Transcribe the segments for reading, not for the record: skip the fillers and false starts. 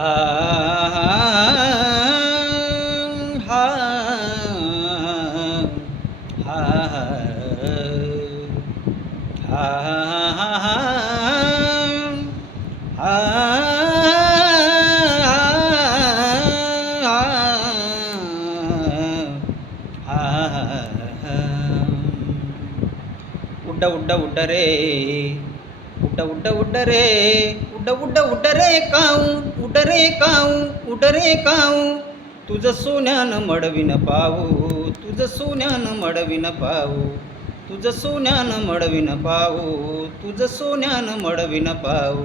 हा हा हा हा हा ಉಡ್ಡ ಉಡ್ಡ ಉಡ್ಡರೆ ಉಡ್ಡ ಉಡ್ಡ ಉಡ್ಡರೆ ಉಡ್ಡ ಉಡ್ಡ ಉಡ್ಡरे काऊ उडरे काऊ उडरे काऊ तुझं सोन्यानं मडविन पाहू तुझं सोन्यानं मडविन पाहू तुझं सोन्यानं मडविन पाहू तुझं सोन्यानं मडविन पाहू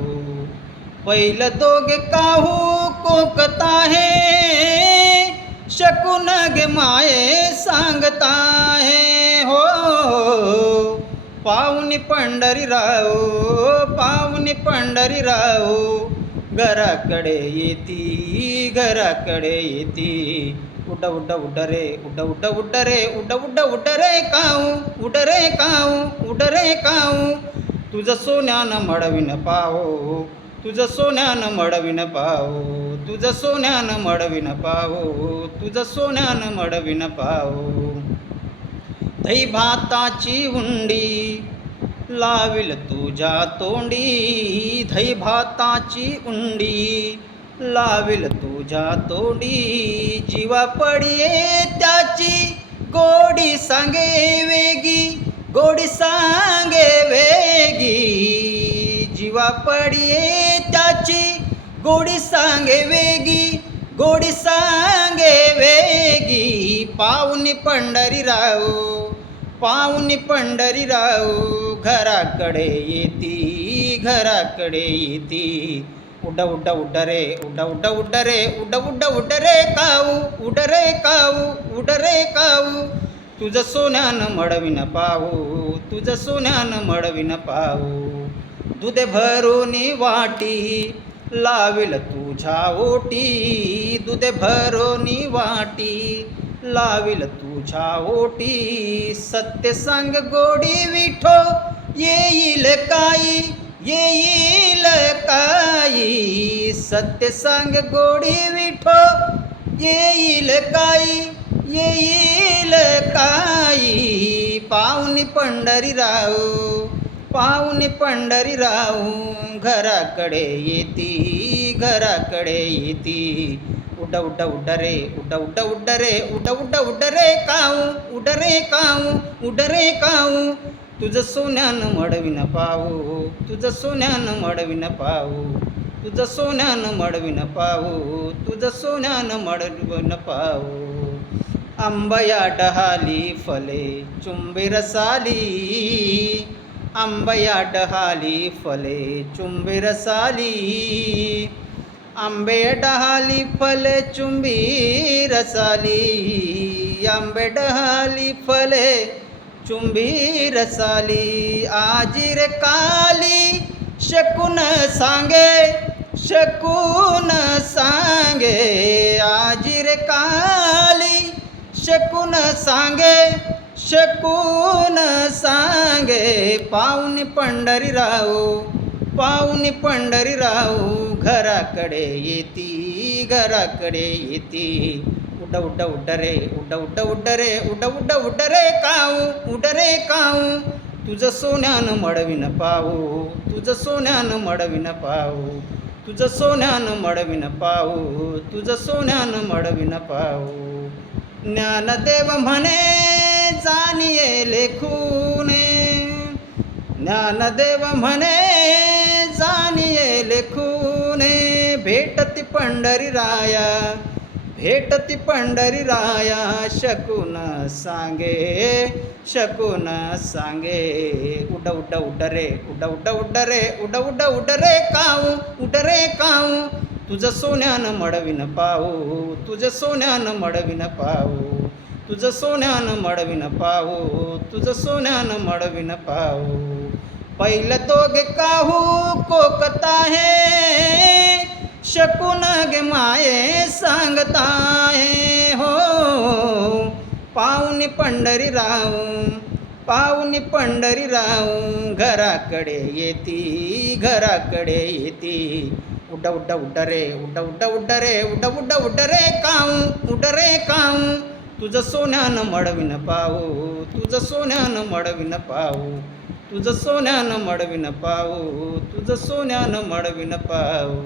पहिलं दोघे काहू कोकता हे शकून गे माये सांगता हे हो पाहुणी पंढरीराव पाहुणी पंढरीराव घराकडे येती घराकडे येती उड्ड उड्ड उड्ड रे उड्ड उड्ड उड्ड रे उड्ड उड्ड उड्ड रे काऊ उड्ड रे काऊ उड्ड रे काऊ तुझं सोन्यानं मडविन पाहो तुझं सोन्यानं मडविन पाहो तुझं सोन्यानं मडविन पाहो तुझं सोन्यानं मडविन पाहो दही भाताची उंडी लाविल तुझ्या तोंडी दही भाताची उंडी लाविल तुझ्या तोंडी जीवा पडिये त्याची गोडी सांगे वेगी गोडी सांगे वेगी जीवा पडिये त्याची गोडी सांगे वेगी गोडी सांगे वेगी पाहुणी पंढरीराव पाहुणी पंढरीराव घराकडे येती घराकडे येती उड्ड उड्ड उड्ड रे उड्ड उड्ड उड्ड रे उड्ड उड्ड उड्ड रे काऊ उड्ड रे काऊ उड्ड रे काऊ तुझं सोन्यानं मडविन पाहू तुझं सोन्यानं मडविन पाहू दूध भरून वाटी लाविल तुझ्या ओटी दूध भरून वाटी लाविल तुझ्या ओटी सत्य सांग गोडी विठो येईल काही येईल काही सत्य सांग गोडी विठो येईल काही येईल काही पाहुणी पंढरीराव पाहुणी पंढरीराव घराकडे येती घराकडे येती उड्ड उड्ड उड्ड रे उड्ड उड्ड उड्ड रे उड्ड उड्ड उड्ड रे काऊ उड्ड रे काऊ उड्ड रे काऊ तुझं सोन्यानं मडविन पाहू तुझं सोन्यानं मडविन पाहू तुझं सोन्यानं मडविन पाहू तुझं सोन्यानं मडविन पाहू आंबया डहाली फले चुंबी रसाली आंबया डहाली फले चुंबी रसाली आंबे डहाली फले चुंबी रसाली आंबे डहाली फले चुंबी रसाली आजीर काली शकून सांगे शकून सांगे आजीर काली शकून सांगे शकून सांगे पाहुणी पंढरीराव पाहुणी पंढरीराव घराकडे येती घराकडे येती उड्ड उड्ड उड्ड रे उड्ड उड्ड उड्ड रे उड्ड उड्ड उड्ड रे काऊ उड्ड रे काऊ तुझं सोन्यानं मडविन पाहू तुझं सोन्यानं मडविन पाहू तुझं सोन्यानं मडविन पाहू तुझं सोन्यानं मडविन पाहू ज्ञानदेव म्हणे जाणिये लेखुने ज्ञानदेव म्हणे जाणिये लेखुने भेटती पंढरीराया भेटती पंढरीराया शकून सांगे शकून सांगे उड्ड उड्ड उड्ड रे उड्ड उड्ड उड्ड रे उड्ड उड्ड उड्ड रे काऊ उड्ड रे काऊ तुझं सोन्यानं मडविन पाहू तुझं सोन्यानं मडविन पाहू तुझं सोन्यानं मडविन पाहू तुझं सोन्यानं मडविन पाहू पहिलं दोघे काहू कोकता हे शकून गे माये सांगता हे हो पाहुणी पंढरीराव पाहुणी पंढरी राहून घराकडे येती, घराकडे येती. उड्डा उड्डा उड्डा रे, उड्डा उड्डा उड्डा रे, उड्डा उड्डा उड्डा रे काऊ, उड्डा रे काऊ. तुझं सोन्यानं मडविन पाहू, तुझं सोन्यानं मडविन पाहू, तुझं सोन्यानं मडविन पाहू, तुझं सोन्यानं मडविन पाहू.